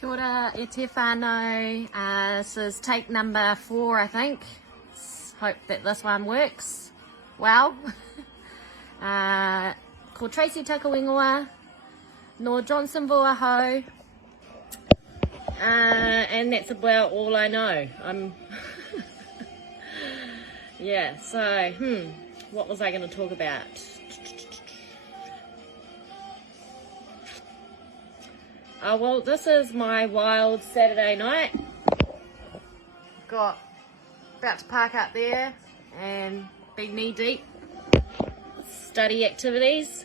Kia ora, e te whānau. This is take number 4, I think. Hope that this one works well. Ko Tracey taka whenua, no Johnsonville aho. And that's about all I know. Yeah, so, what was I going to talk about? Oh, well, this is my wild Saturday night. About to park up there and be knee deep. Study activities.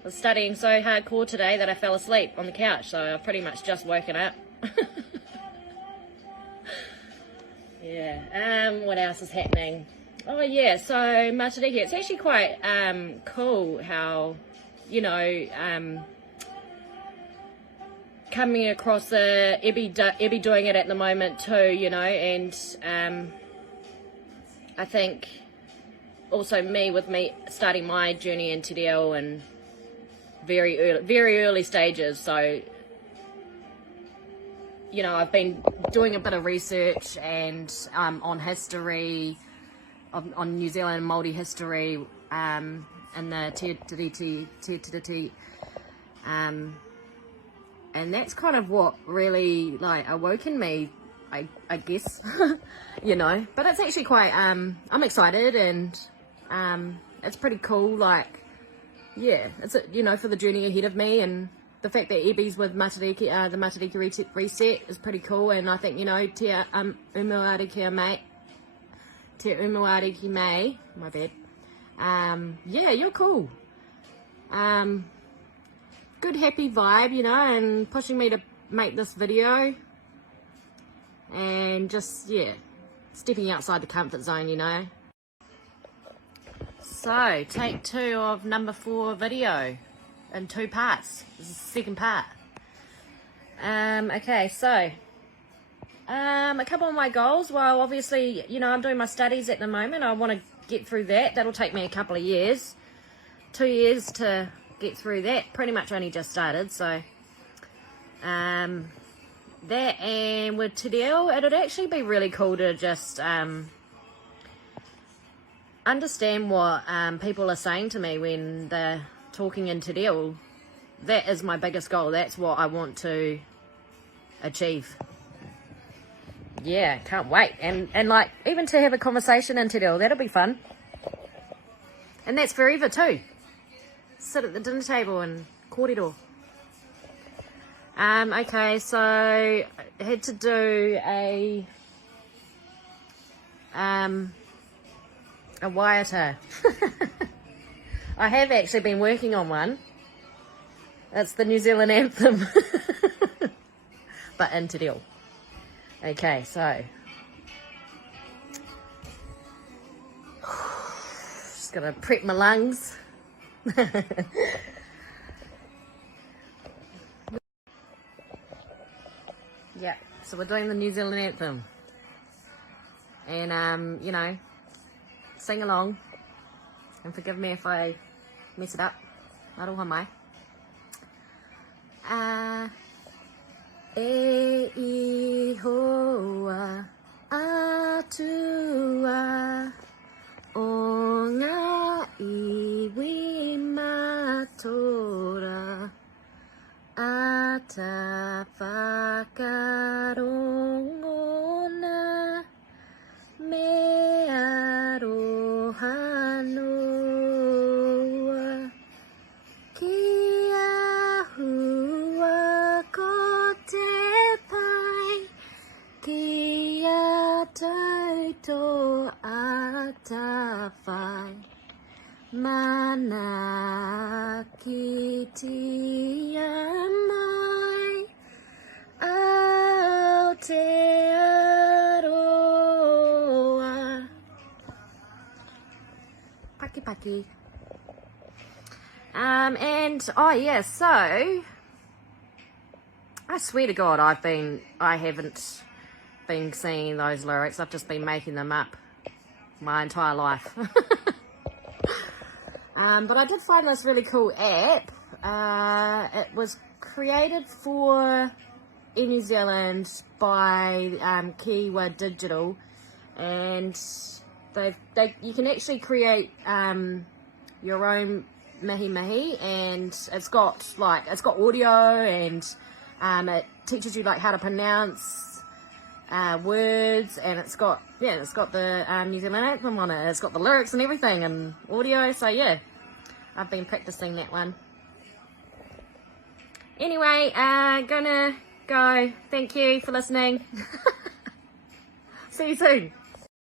I was studying so hardcore today that I fell asleep on the couch, so I've pretty much just woken up. Yeah, what else is happening? Oh yeah, so Matariki, it's actually quite cool how, you know, coming across Ebby doing it at the moment too, you know, and I think also me starting my journey in Te Reo and very early stages, so you know, I've been doing a bit of research and on history, on New Zealand and Māori history, and the te tiriti, and that's kind of what really like awoken me, I guess, you know. But it's actually quite, I'm excited, and it's pretty cool. Like, yeah, it's you know, for the journey ahead of me, and the fact that Ebby's with Matariki, the Matariki reset is pretty cool. And I think, you know, te umuariki mei, my bad. Yeah, you're cool. Good happy vibe, you know, and pushing me to make this video, and just, yeah, stepping outside the comfort zone, you know. So take 2 of number 4 video in 2 parts. This is the second part. Okay, so a couple of my goals. Well, obviously, you know, I'm doing my studies at the moment. I want to get through that. That'll take me a couple of years, 2 years to get through that. Pretty much only just started, so that, and with Te Reo, it'd actually be really cool to just understand what people are saying to me when they're talking in Te Reo. That is my biggest goal. That's what I want to achieve. Yeah, can't wait. And like, even to have a conversation in Te Reo, that'll be fun. And that's forever too. Sit at the dinner table and kōrero. Okay, so I had to do a waiata. I have actually been working on one. It's the New Zealand anthem. But in Te Reo. Okay, so just gotta prep my lungs. Yeah, so we're doing the New Zealand anthem, and you know, sing along, and forgive me if I mess it up. Aroha mai. E ihoa atua o ngā iwi matora a ta whakarongona me aroha noa ki ahua ko te pai ki a tauto a ta whai mana ki tia mai Aotearoa. Whakapakari. And oh yeah, so I swear to God, I haven't been singing those lyrics. I've just been making them up my entire life. But I did find this really cool app. It was created for in New Zealand by Kiwa Digital, and you can actually create your own mihi, and it's got audio, and it teaches you like how to pronounce words, and it's got the New Zealand anthem on it. It's got the lyrics and everything and audio. So yeah, I've been practicing that one. Anyway, gonna go. Thank you for listening. See you soon.